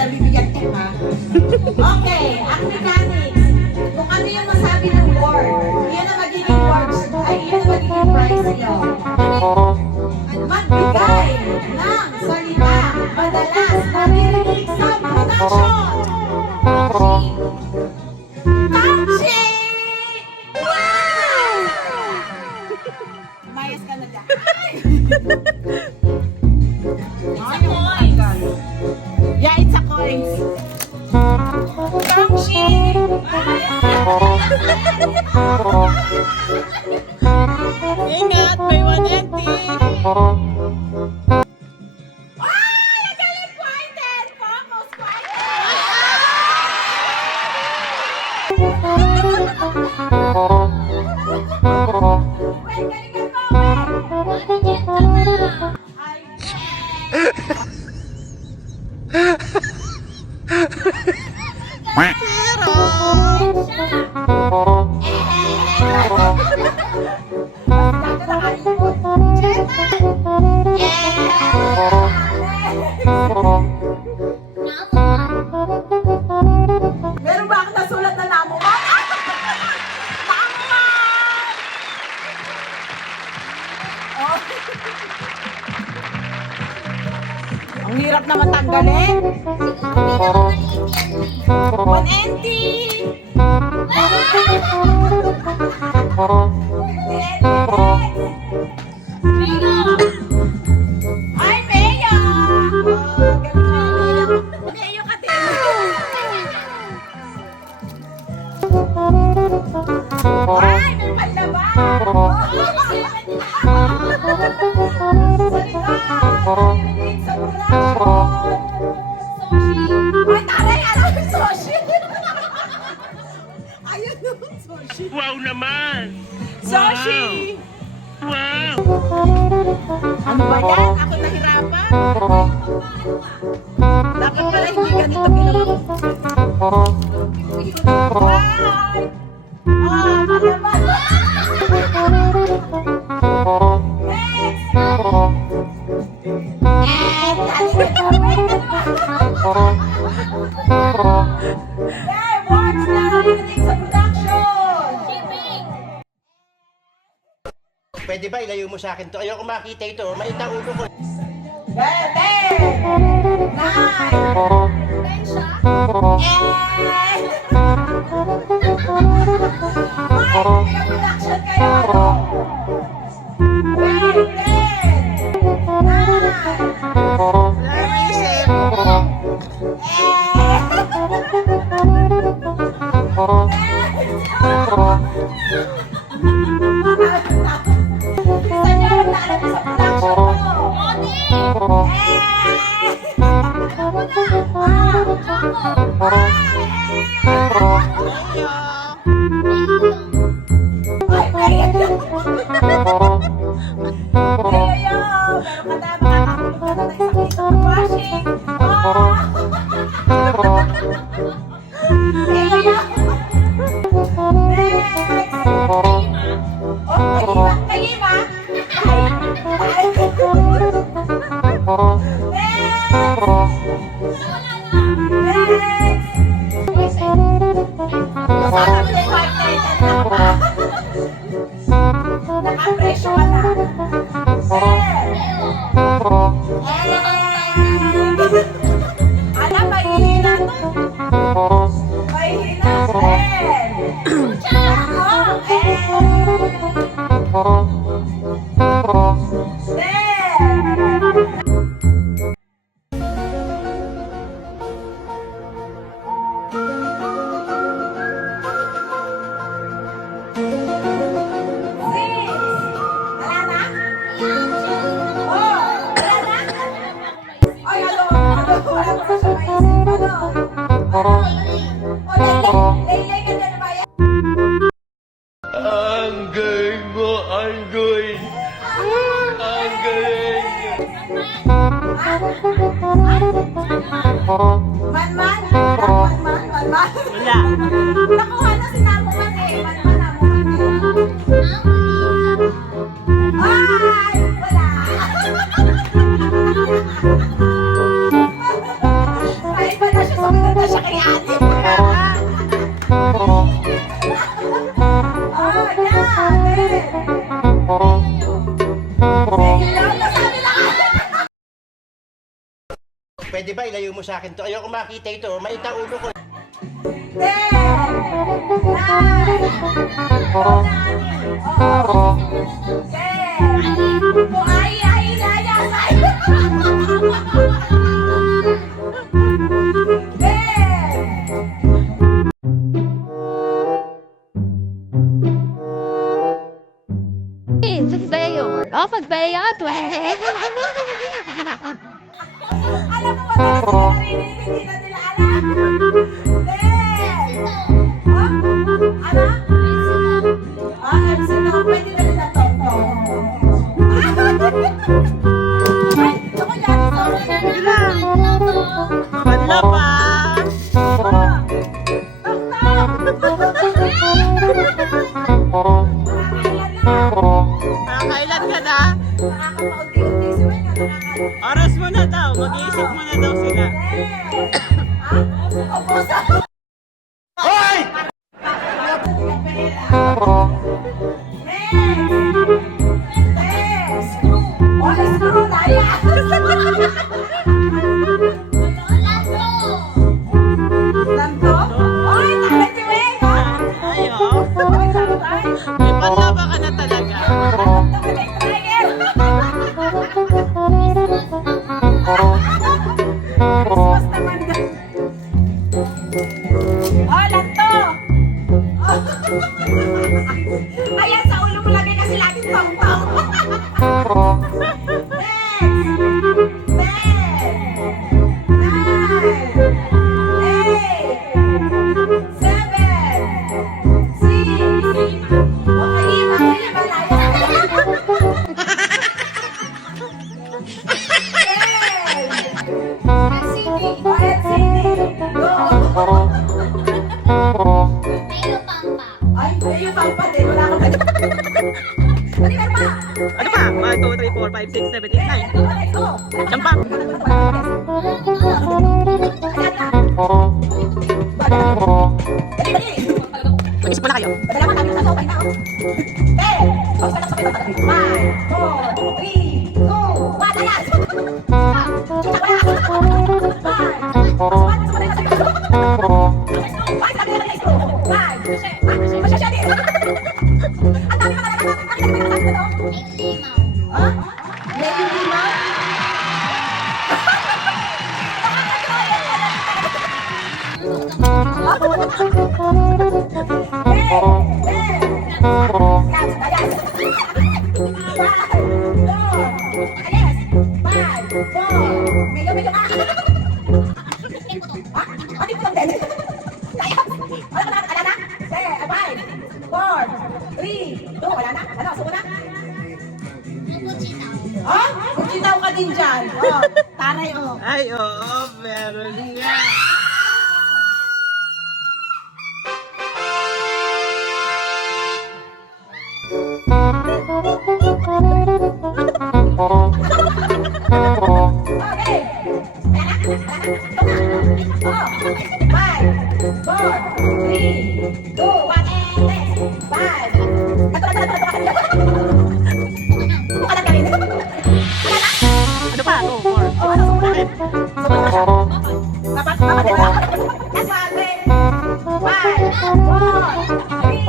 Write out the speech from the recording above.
siya bibigyan tip ha. Okay, ang mechanics. Kung ano yung masabi ng word, yun ang magiging words, ay yun ang magiging prize niyo. Magbigay ng salita madalas naririnig sa production. Taxi! Wow! Mayas ka na dyan. It's a coin. Yeah, it's a coin. Taxi! Ingat, may 180. Ay, ang galing pointed! Focus pointed! Wait, galingan mo! Mabigyan ka na! Ay, pero! Meron ba akong nasulat na namuman? Namuman! Oh. Ang hirap naman tanggalin. 180! Ay, Mea! Mea ka din! Ay, may panlaban! Salita! Narinig sa production! Ay, taray! Alam mo, Soshi! Ayun nun, Soshi! Wow naman! Soshi! Wow! Ano ba yan? Ako nahirapan? Dapat pala hindi ganito ginawa. Bye! Ah, malaman! Next! Hey, words na narinig sa production! Pwede ba ilayo mo sa akin to? Ayoko makita ito. Mainit ang ulo ko. 10, 9, 10 siya? Ay, production kayo! Wait, 9, 5 na siya kay ate. Oh, yeah, ate. Sige lang, nasabi na ka. Pwede ba ilayo mo sa akin to? Ayoko makita ito. Mait ang ulo ko. 10, 9, 10. Kung ay, ilayasay. 这是没有，然后分杯啊，对。 Alam mo, madalas sila narinig, hindi na nila alam. 10. Oh, ano? MC na, pwede na nila to. Ay, ako yan, sorry. Wala pa! Nakakailan ka na? Oras mo na daw. Mag-iisip mo na daw sila. Hoy! Ayo. May panlaba ka na talaga. Ayan, sa ulo mo lagay kasi laging tong-tong. Ay, yung pampa din. Wala akong ganyan. Ano meron pa? Ano pa? 1, 2, 3, 4, 5, 6, 7, 8, 9. Siyam pa. Mag-isip mo na kayo. Kuchitaw ka din dyan. Oh, taray oh. Ay, oo. Meron nga. Okay. Five, four, three, two, one, and next. Five. Ano pa? 2, 4. Oh, ano, sumunod. Dapat, dapat, diba? That's one, three. Five, four, three,